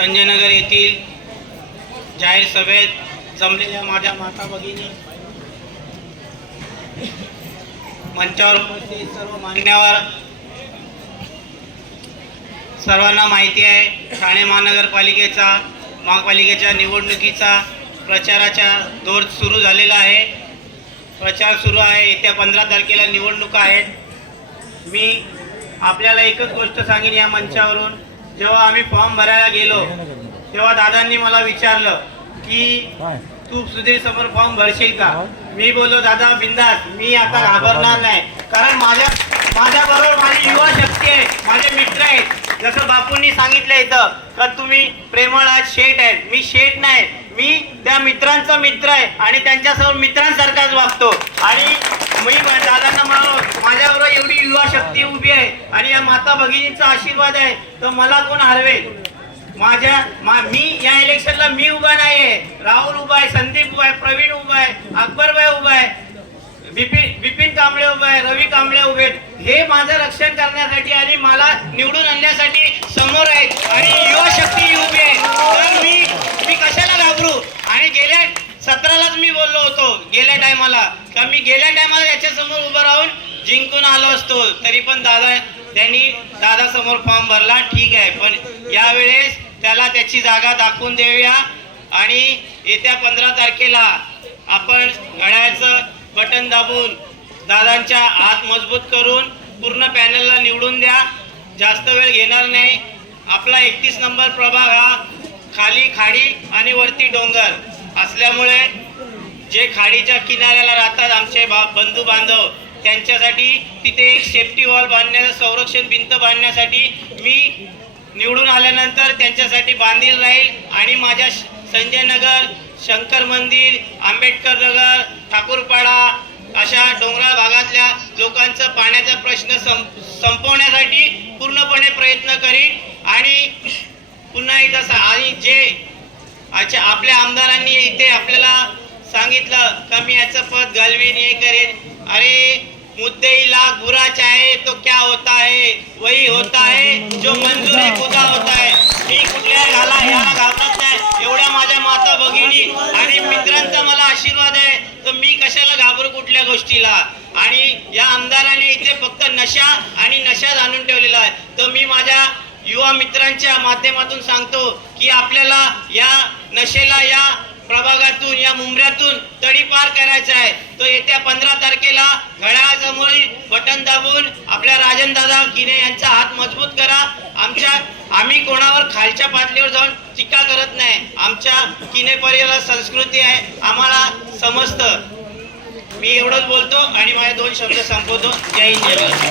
संजयनगर येथील जाहीर सभेत जमलेल्या माझ्या माता भगिनी मंचावर उपस्थित सर्व मान्यवर सर्वांना माहिती आहे ठाणे महानगरपालिकेचा महापालिकेच्या निवडणुकीचा प्रचाराचा दौर सुरू झालेला आहे. प्रचार सुरू आहे. येत्या पंधरा तारखेला निवडणुका आहेत. मी आपल्याला एकच गोष्ट सांगेन या मंचावरून. जेव्हा आम्ही फॉर्म भरायला गेलो तेव्हा दादांनी मला विचारलं की तू सुधीर समोर फॉर्म भरशील का? मी बोललो दादा बिंदास मी आता घाबरणार नाही. कारण माझ्या माझ्या बरोबर माझी युवा शक्ती आहे माझे मित्र आहेत. जसं बापूंनी सांगितलं इथं का तुम्ही प्रेमळ आज शेठ आहेत. मी शेठ नाही. मी त्या मित्रांचा मित्र आहे आणि त्यांच्यासमोर मित्रांसारखाच वागतो. आणि मी दादांना म्हणालो एवढी शक्ती उभी आहे आणि या माता भगिनीचा आशीर्वाद आहे. तर मला कोण हरवेल? माझ्या मा, मी या इलेक्शनला मी उभा नाहीये. राहुल उभा आहे संदीप उभा आहे प्रवीण उभा आहे अकबरभाई उभा आहे बिपिन बिपिन कांबळे उभे आहे रवी कांबळे उभे हे माझं रक्षण करण्यासाठी आणि मला निवडून आणण्यासाठी समोर आहेत आणि युवा शक्ती उभी आहे. तर मी मी कशाला घाबरू? आणि गेल्या सतरालाच मी बोललो होतो गेल्या टायमाला का मी गेल्या टायमाला याच्यासमोर उभं राहून जिंकून आलो असतो तरी पण दादा त्यांनी दादा समोर फॉर्म भरला ठीक आहे. पण यावेळेस त्याला त्याची जागा दाखवून देऊया. आणि येत्या पंधरा तारखेला आपण घड्याळचं बटन दाबून दादांच्या हात मजबूत करून पूर्ण पॅनलला निवडून द्या. जास्त वेळ घेणार नाही. आपला एकतीस नंबर प्रभाग हा खाली खाडी आणि वरती डोंगर असल्यामुळे जे खाडीच्या किनाऱ्याला राहतात आमचे बा बंधू बांधव त्यांच्यासाठी तिथे एक सेफ्टी वॉल बांधण्याचं संरक्षण भिंत बांधण्यासाठी मी निवडून आल्यानंतर त्यांच्यासाठी बांधील राहील आणि माझ्या श- संजय नगर शंकर मंदिर आंबेडकर नगर ठाकूरपाडा अशा डोंगराळ भागातल्या लोकांचा पाण्याचा प्रश्न संप संपवण्यासाठी पूर्णपणे प्रयत्न करीन आणि पुन्हा एकदा सा आणि जे अच्छा आपल्या आमदारांनी इथे आपल्याला सांगितलं का मी याचं पद घालवीन हे करेन. अरे मुद्दे बुरा चाहे तो क्या होता है? वही होता है जो मंजुरी खुदा होता है। मी कुठल्या घाला याला घालत नाही. एवढ्या माझ्या माता भगिनी आणि मित्रांचा मला आशीर्वाद आहे. तर मी कशाला घाबरू कुठल्या गोष्टीला? आणि या आमदाराने इथे फक्त नशा आणि नशा जाणून ठेवलेला आहे. तर मी माझ्या युवा मित्रांच्या माध्यमातून सांगतो की आपल्याला या नशेला या प्रभागातून या मुंबऱ्यातून तडीपार करायचा आहे. तो येत्या पंधरा तारखेला घड्याळासमोर बटन दाबून आपल्या राजन दादा किने यांचा हात मजबूत करा. आमच्या आम्ही कोणावर खालच्या पातळीवर जाऊन टीका करत नाही. आमच्या किने परिवार संस्कृती आहे आम्हाला समजतं. मी एवढंच बोलतो आणि माझे दोन शब्द संपवतो. जय हिंद. जय